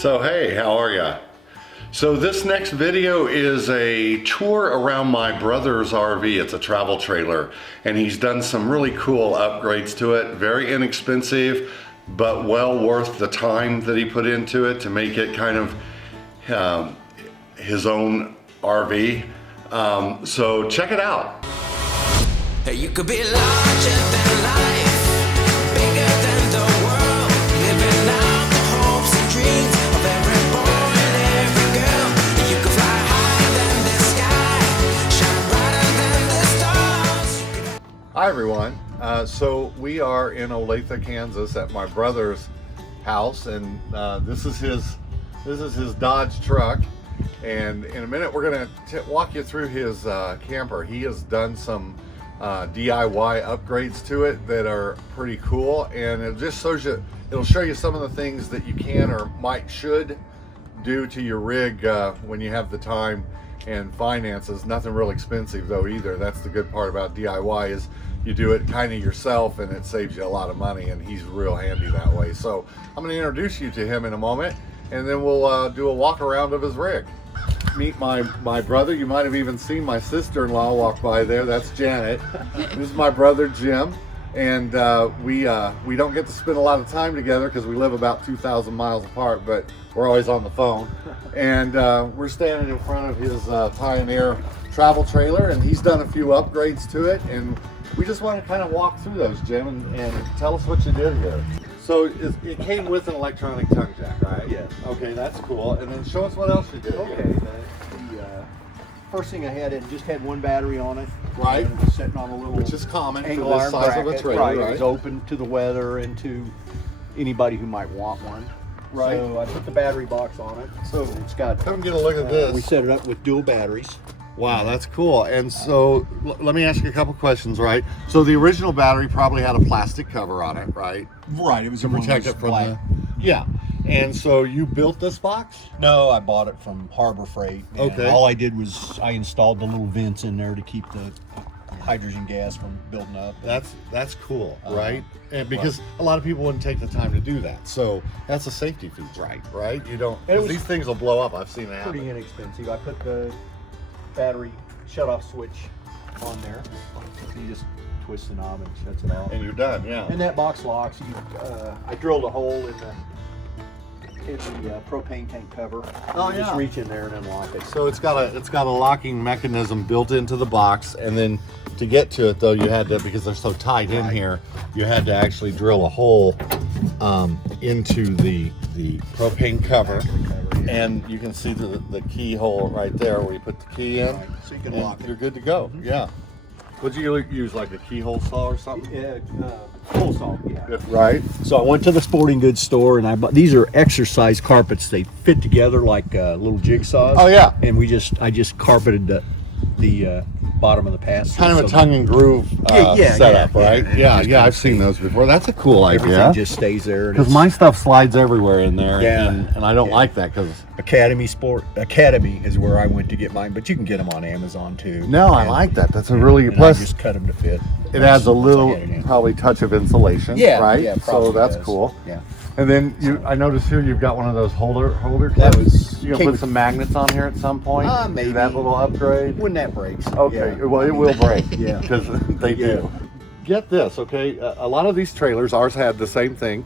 So hey, how are ya? So this next video is a tour around my brother's RV. It's a travel trailer, and he's done some really cool upgrades to it. Very inexpensive, but well worth the time that he put into it to make it kind of his own RV. So check it out. You could be larger than life, bigger than the world, living out the hopes and dreams of every boy and every girl. You could fly higher than the sky, shine brighter than the stars. Hi everyone. So we are in Olathe, Kansas at my brother's house, and this is his Dodge truck. And in a minute we're gonna walk you through his camper. He has done some DIY upgrades to it that are pretty cool, and it'll show you some of the things that you can or should do to your rig when you have the time and finances. Nothing real expensive though either. That's the good part about DIY, is you do it kind of yourself and it saves you a lot of money, and he's real handy that way. So I'm going to introduce you to him in a moment, and then we'll do a walk around of his rig. Meet my brother. You might have even seen my sister-in-law walk by there. That's Janet. This is my brother Jim, and we don't get to spend a lot of time together because we live about 2,000 miles apart, but we're always on the phone. And we're standing in front of his Pioneer travel trailer, and he's done a few upgrades to it, and we just want to kind of walk through those, Jim, and tell us what you did here. So it came with an electronic tongue jack, right? Yes. Okay, that's cool. And then show us what else you did. Okay. The first thing I had, it just had one battery on it. Right. And it was sitting on a little, Which is common for angle this iron size of a bracket. trailer, right? right? It was open to the weather and to anybody who might want one. Right. So I put the battery box on it. So it's got. Come get a look at this. We set it up with dual batteries. Wow, that's cool. And so let me ask you a couple questions, right? So the original battery probably had a plastic cover on it, right? Right. It was To protect it from the... Yeah. And so you built this box? No, I bought it from Harbor Freight. And okay. All I did was I installed the little vents in there to keep the hydrogen gas from building up. That's cool, right? And because a lot of people wouldn't take the time to do that. So that's a safety feature, right? You don't, these things will blow up. I've seen that happen. Pretty inexpensive. I put the battery shut-off switch on there. You just twist the knob and it shuts it off. And you're done, yeah. And that box locks. I drilled a hole in the propane tank cover. Oh, you just reach in there and unlock it. So it's got a locking mechanism built into the box, and then to get to it though, you had to, because they're so tight in here, you had to actually drill a hole into the propane cover. And you can see the keyhole right there where you put the key in. Right. So you can lock it. You're good to go. Yeah. Would you use like a keyhole saw or something? Yeah, hole saw. Yeah. Right. So I went to the sporting goods store and I bought. These are exercise carpets. They fit together like little jigsaws. Oh yeah. And I just carpeted the bottom of the pass. Kind of a tongue and groove setup, right? Yeah. I've seen those before. That's a cool idea. Everything just stays there. Because my stuff slides everywhere in there. Yeah. And I don't like that because Academy is where I went to get mine, but you can get them on Amazon too. No, I like that. That's a really and plus. I just cut them to fit. It adds a little probably touch of insulation. Yeah. Right. Yeah, so that's does. cool. Yeah. And then I noticed here you've got one of those holder clips. That was You gonna put some magnets on here at some point? Maybe. Do that little upgrade. When that breaks. Okay. Yeah. Well, it will break. Yeah. Because they do. Get this, okay? A lot of these trailers, ours had the same thing.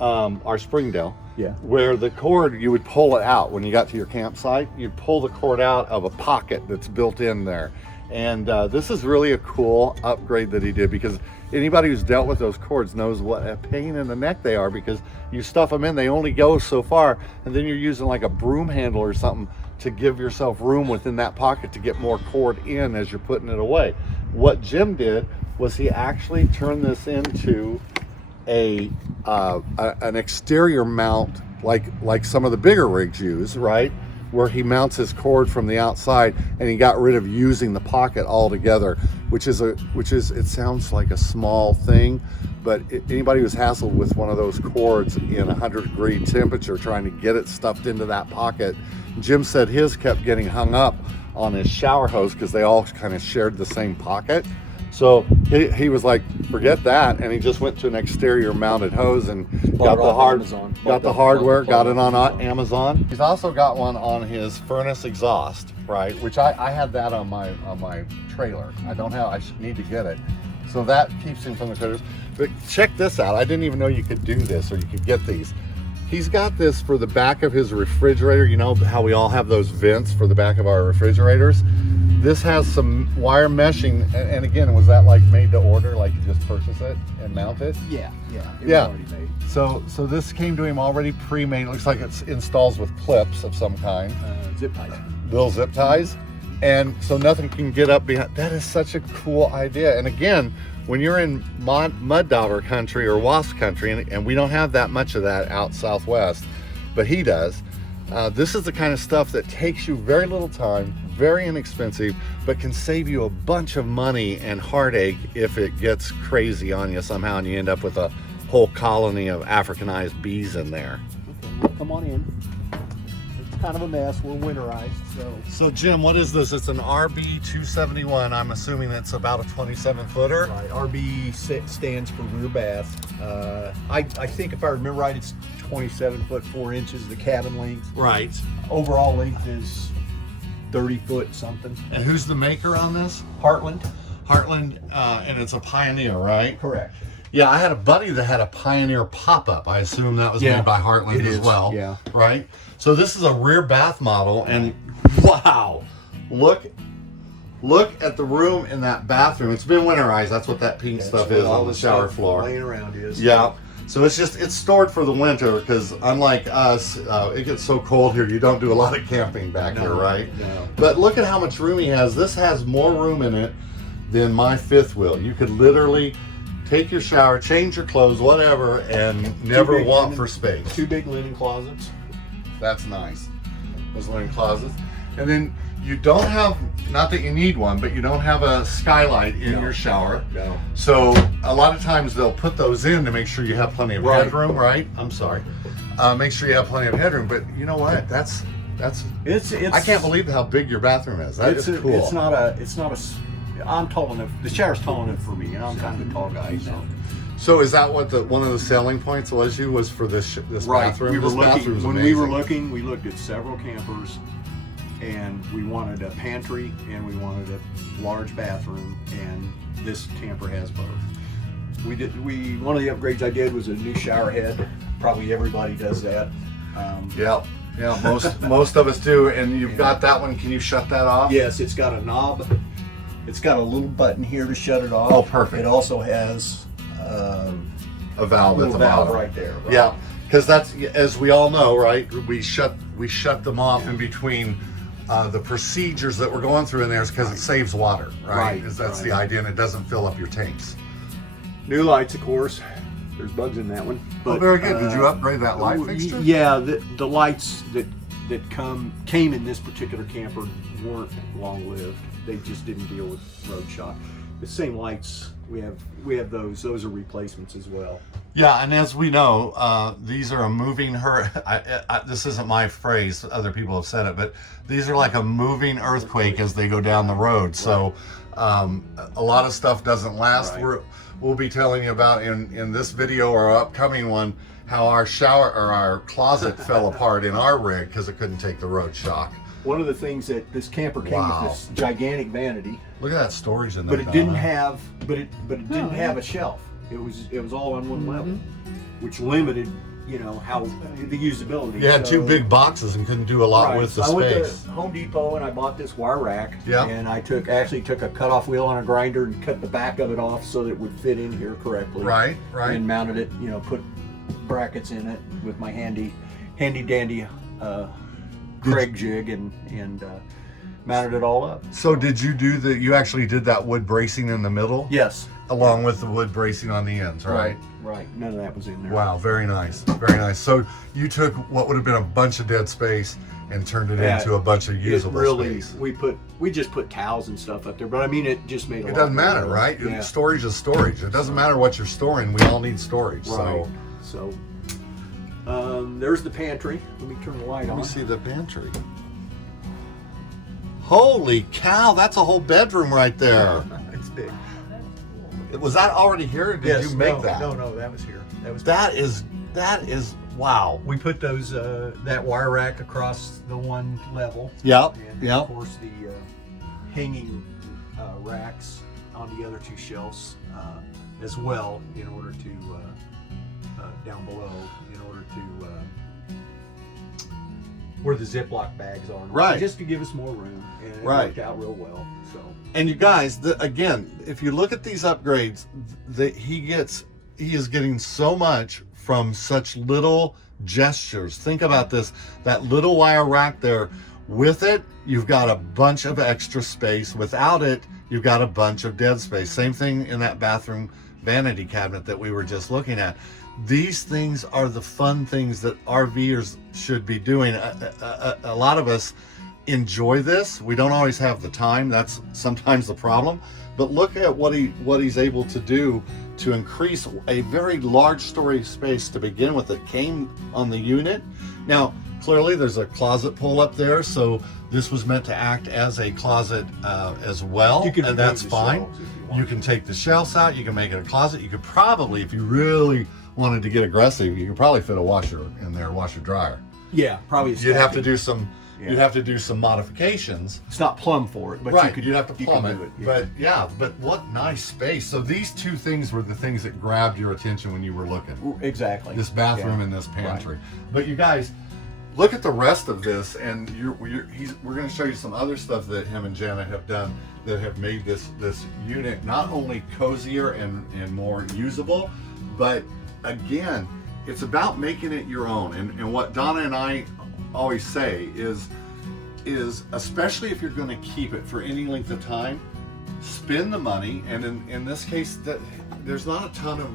Our Springdale. Yeah. Where the cord, you would pull it out when you got to your campsite. You'd pull the cord out of a pocket that's built in there. And this is really a cool upgrade that he did, because anybody who's dealt with those cords knows what a pain in the neck they are, because you stuff them in, they only go so far, and then you're using like a broom handle or something to give yourself room within that pocket to get more cord in as you're putting it away. What Jim did was he actually turned this into an exterior mount like some of the bigger rigs use, right? Where he mounts his cord from the outside, and he got rid of using the pocket altogether, which is it sounds like a small thing, but anybody who's hassled with one of those cords in 100-degree temperature trying to get it stuffed into that pocket, Jim said his kept getting hung up on his shower hose because they all kind of shared the same pocket. So he was like, forget that, and he just went to an exterior mounted hose and got the hardware, got it on Amazon. He's also got one on his furnace exhaust, right? Which I had that on my trailer. I need to get it. So that keeps him from the critters. But check this out. I didn't even know you could do this, or you could get these. He's got this for the back of his refrigerator. You know how we all have those vents for the back of our refrigerators? This has some wire meshing, and again, was that like made to order? Like you just purchase it and mount it? Yeah. It was already made. So this came to him already pre-made. Looks like it's installs with clips of some kind. Zip ties. Little zip ties, and so nothing can get up behind. That is such a cool idea. And again, when you're in mud dauber country or wasp country, and we don't have that much of that out southwest, but he does. This is the kind of stuff that takes you very little time, very inexpensive, but can save you a bunch of money and heartache if it gets crazy on you somehow and you end up with a whole colony of Africanized bees in there. Okay, well, come on in. It's kind of a mess. We're winterized, so. So Jim, what is this? It's an RB271. I'm assuming it's about a 27 footer. Right, RB stands for rear bath. I think if I remember right, it's 27 foot 4 inches, the cabin length. Right. Overall length is 30 foot something. And who's the maker on this? Heartland. Heartland, and it's a Pioneer, right? Correct. Yeah, I had a buddy that had a Pioneer pop-up. I assume that was made by Heartland as well. Yeah. Right? So this is a rear bath model, and wow, look at the room in that bathroom. It's been winterized. That's what that pink stuff is on the shower floor. Laying around is. Yeah. So it's stored for the winter, because unlike us, it gets so cold here, you don't do a lot of camping back here, right? No. But look at how much room he has. This has more room in it than my fifth wheel. You could literally take your shower, change your clothes, whatever, and never want for space. 2 big linen closets. That's nice. Those linen closets. And then you don't have, not that you need one, but you don't have a skylight in your shower. No. So a lot of times they'll put those in to make sure you have plenty of headroom, right? I'm sorry. Make sure you have plenty of headroom. But you know what? That's. It's. I can't believe how big your bathroom is. That is cool. It's not a. I'm tall enough. The shower's tall enough for me, and I'm kind of a tall guy. So is that what one of the selling points was for this bathroom? We were This bathroom's looking. When amazing. we were looking, we looked at several campers, and we wanted a pantry and we wanted a large bathroom, and this camper has both. One of the upgrades I did was a new shower head. Probably everybody does that. Yeah, most of us do. And you've got that one. Can you shut that off? Yes, it's got a knob. It's got a little button here to shut it off. Oh, perfect. It also has a valve at the bottom right there. Right? Yeah, because that's, as we all know, right? We shut them off in between the procedures that we're going through in there, because it saves water, right? That's the idea, and it doesn't fill up your tanks. New lights, of course. There's bugs in that one. But, very good. Did you upgrade that light fixture? Yeah, the lights that came in this particular camper weren't long lived. They just didn't deal with road shock. The same lights we have those are replacements as well. Yeah, and as we know, these are a moving this isn't my phrase, other people have said it, but these are like a moving earthquake as they go down the road. So a lot of stuff doesn't last. We'll be telling you about in this video or our upcoming one how our shower or our closet fell apart in our rig because it couldn't take the road shock. One of the things that this camper came with this gigantic vanity. Look at that storage in there. But it didn't have have a shelf. It was all on one level, which limited, how the usability. You had 2 big boxes and couldn't do a lot with the space. I went to Home Depot and I bought this wire rack. Yeah. And I actually took a cutoff wheel on a grinder and cut the back of it off so that it would fit in here correctly. Right. And mounted it, put brackets in it with my handy dandy Craig jig and mounted it all up. So did you you actually did that wood bracing in the middle? Yes. Along with the wood bracing on the ends, right? Right. None of that was in there. Wow, very nice. Very nice. So you took what would have been a bunch of dead space and turned it into a bunch of usable space. We just put towels and stuff up there, but I mean, it just made it doesn't matter, right? Yeah. Storage is storage. It doesn't matter what you're storing. We all need storage. Right. So there's the pantry. Let me turn the light on. Let me see the pantry. Holy cow, that's a whole bedroom right there. It's big. Was that already here? Or did you make that? No, that was here. That is wow. We put those that wire rack across the one level. Yep. And Yep. of course the hanging racks on the other two shelves as well, in order to down below, in order to where the Ziploc bags are, Right. just to give us more room, and it Right. worked out real well. So And you guys, again, if you look at these upgrades, he is getting so much from such little gestures. Think about this, that little wire rack there. With it, you've got a bunch of extra space. Without it, you've got a bunch of dead space. Same thing in that bathroom vanity cabinet that we were just looking at. These things are the fun things that RVers should be doing. A lot of us enjoy this. We don't always have the time. That's sometimes the problem. But look at what he's able to do to increase a very large storage space to begin with. It came on the unit. Now, clearly there's a closet pull up there, so this was meant to act as a closet as well, You can and that's remove the fine. shelves if you want. You can take the shelves out, you can make it a closet. You could probably, if you really wanted to get aggressive, you could probably fit a washer in there, washer dryer. yeah, probably You'd have to do some Yeah. modifications. It's not plumb for it, but Right, you could. you'd have to you plumb can it. do yeah. But yeah, but what nice space. So these two things were the things that grabbed your attention when you were looking. Exactly. This bathroom Yeah. and this pantry. But you guys, look at the rest of this, and we're going to show you some other stuff that him and Janet have done that have made this unit not only cozier and more usable, but again, it's about making it your own. And what Donna and I always say is especially if you're going to keep it for any length of time, spend the money. And in this case, there's not a ton of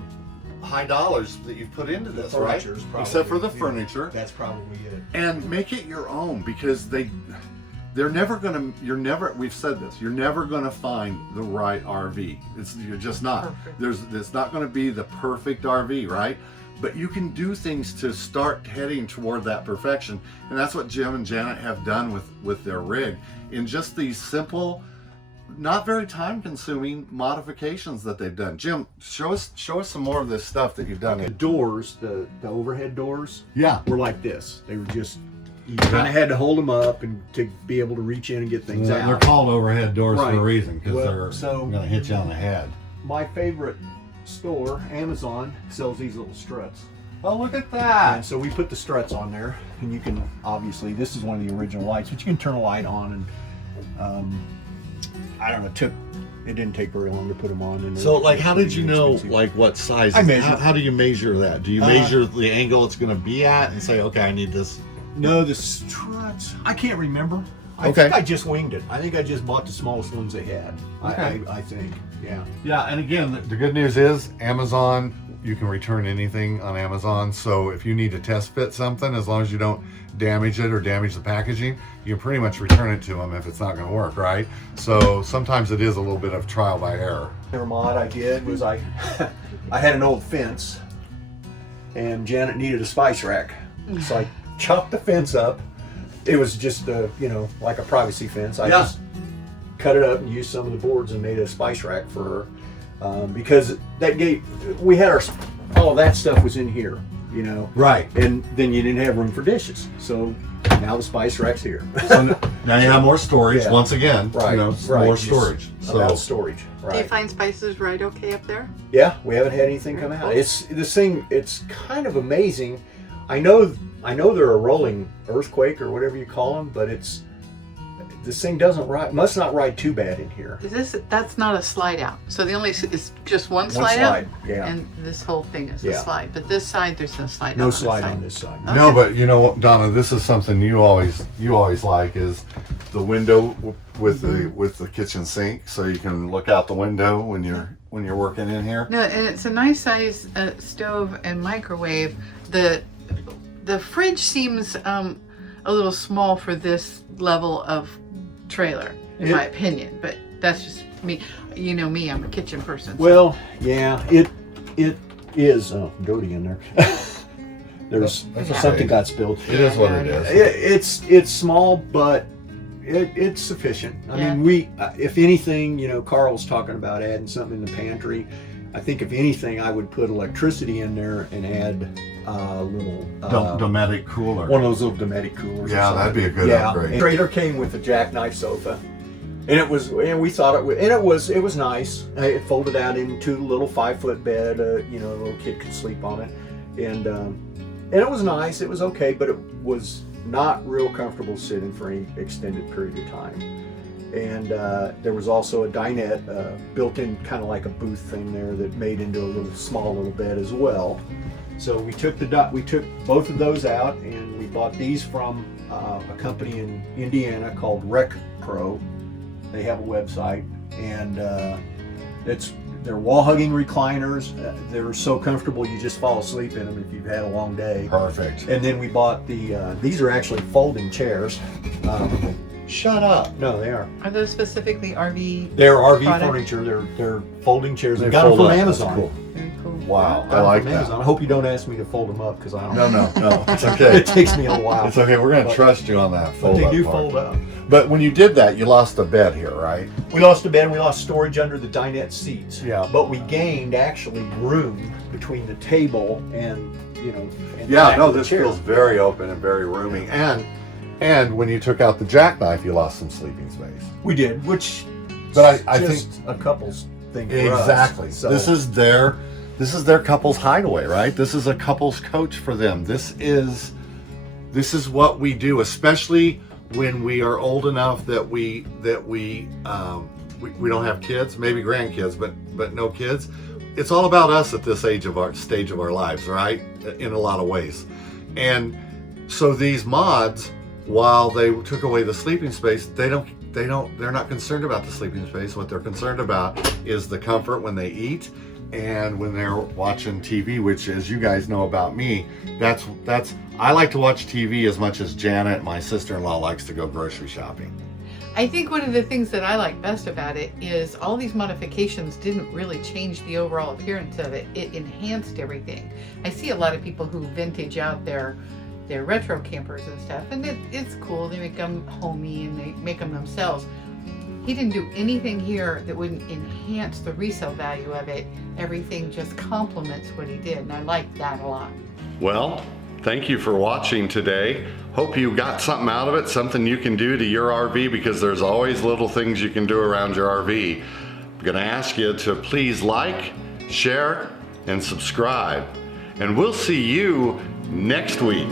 high dollars that you've put into this, right? Furniture's probably- Except for the yeah, furniture. That's probably it. And make it your own, because they're never gonna, we've said this, you're never gonna find the right RV. You're just not. It's not gonna be the perfect RV, right? But you can do things to start heading toward that perfection. And that's what Jim and Janet have done with their rig, in just these simple, not very time consuming modifications that they've done. Jim, show us some more of this stuff that you've done. The doors, the overhead doors, Yeah. were like this. They were just, you kind of had to hold them up and to be able to reach in and get things They're out. called overhead doors for a Right. reason, because Well, they're so- going to hit you on the head. My favorite store, Amazon, sells these little struts. Oh, look at And that! so we put the struts on there, and you can, obviously, this is one of the original lights, but you can turn a light on, and I don't know, it didn't take very long to put them on. And So, they're like, how did you know, inexpensive. like, what size? I measure. How do you measure that? Do you measure the angle it's going to be at and say, okay, I need this? No, the struts, I can't remember. I Okay. think I just winged it. I think I just bought the smallest ones they had. Okay. I think, yeah. Yeah, and again, the good news is Amazon, you can return anything on Amazon. So if you need to test fit something, as long as you don't damage it or damage the packaging, you can pretty much return it to them if it's not going to work, right? So sometimes it is a little bit of trial by error. The mod I did was I had an old fence, and Janet needed a spice rack. So I chopped the fence up. It was just like a privacy fence. I Yeah. just cut it up and used some of the boards and made a spice rack for her, because we had all of that stuff was in here, Right. and then you didn't have room for dishes. So now the spice rack's here. So now you have more storage. Yeah. Once again, Right, more right, storage. just about storage. Do you Right. find spices right okay up there? Yeah, we haven't had anything come out. It's kind of amazing. I know they're a rolling earthquake or whatever you call them, but this thing must not ride too bad in here. That's not a slide out. So it's just one slide slide, out? yeah. And this whole thing is a Yeah. slide. But this side, there's no slide out. No on this slide side. on this side. No, but you know what, Donna, this is something you always like, is the window with the kitchen sink, so you can look out the window when you're working in here. No, and it's a nice size stove and microwave. The fridge seems a little small for this level of trailer, in my opinion. But that's just me. You know me, I'm a kitchen person. so- Well, yeah, it is dirty in there. There's That's okay. something got spilled. It is what it is. It's small, but it's sufficient. I Yeah. mean, if anything, Carl's talking about adding something in the pantry. I think if anything, I would put electricity in there and add a little Dometic cooler. one of those little Dometic coolers. Yeah, or that'd be a good yeah. upgrade. And the trailer came with a jackknife sofa, and we thought it was nice. It folded out into a little 5-foot bed. A little kid could sleep on it, and it was nice. It was okay, but it was not real comfortable sitting for any extended period of time. And there was also a dinette built in, kind of like a booth thing there, that made into a small little bed as well. So we took both of those out, and we bought these from a company in Indiana called Rec Pro. They have a website, and they're wall hugging recliners. They're so comfortable you just fall asleep in them if you've had a long day. Perfect. And then we bought these are actually folding chairs. Shut up. No, they are. Are those specifically RV? They're RV product? furniture. They're folding chairs. They We got them fold from up. That's Amazon. cool. Very cool. Wow, Got I them like from that. Amazon. I hope you don't ask me to fold them up, because I don't. No, it's okay. It takes me a while. It's okay. We're gonna But- trust you on that. But Fold they up do part. fold up. But when you did that, you lost a bed here, right? We lost a bed. We lost storage under the dinette seats. Yeah. But we gained actually room between the table and And the Yeah, back no, of the this chair. feels very open and very roomy. And when you took out the jackknife, you lost some sleeping space. We did, which. But I just think a couple's thing. For us. exactly. So This is their couple's hideaway, right? This is a couple's coach for them. This is what we do, especially when we are old enough that we don't have kids, maybe grandkids, but no kids. It's all about us at this stage of our lives, right? In a lot of ways. And so these mods, while they took away the sleeping space, they're not concerned about the sleeping space. What they're concerned about is the comfort when they eat and when they're watching TV, which, as you guys know about me, I like to watch TV as much as Janet, my sister-in-law, likes to go grocery shopping. I think one of the things that I like best about it is all these modifications didn't really change the overall appearance of it. It enhanced everything. I see a lot of people who vintage out their retro campers and stuff, and it's cool. They make them homey and they make them themselves. He didn't do anything here that wouldn't enhance the resale value of it. Everything just complements what he did, and I like that a lot. Well, thank you for watching today. Hope you got something out of it, something you can do to your RV, because there's always little things you can do around your RV. I'm gonna ask you to please like, share, and subscribe. And we'll see you next week.